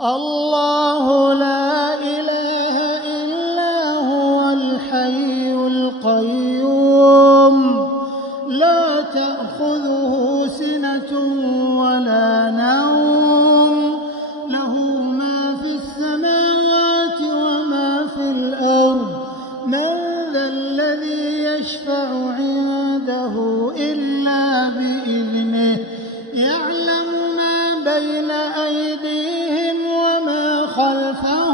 الله لا إله إلا هو الحي القيوم لا تأخذه سنة ولا نوم له ما في السماوات وما في الأرض من ذا الذي يشفع عنده إلا بإذنه يعلم ما بين أيديهم وما خلفهم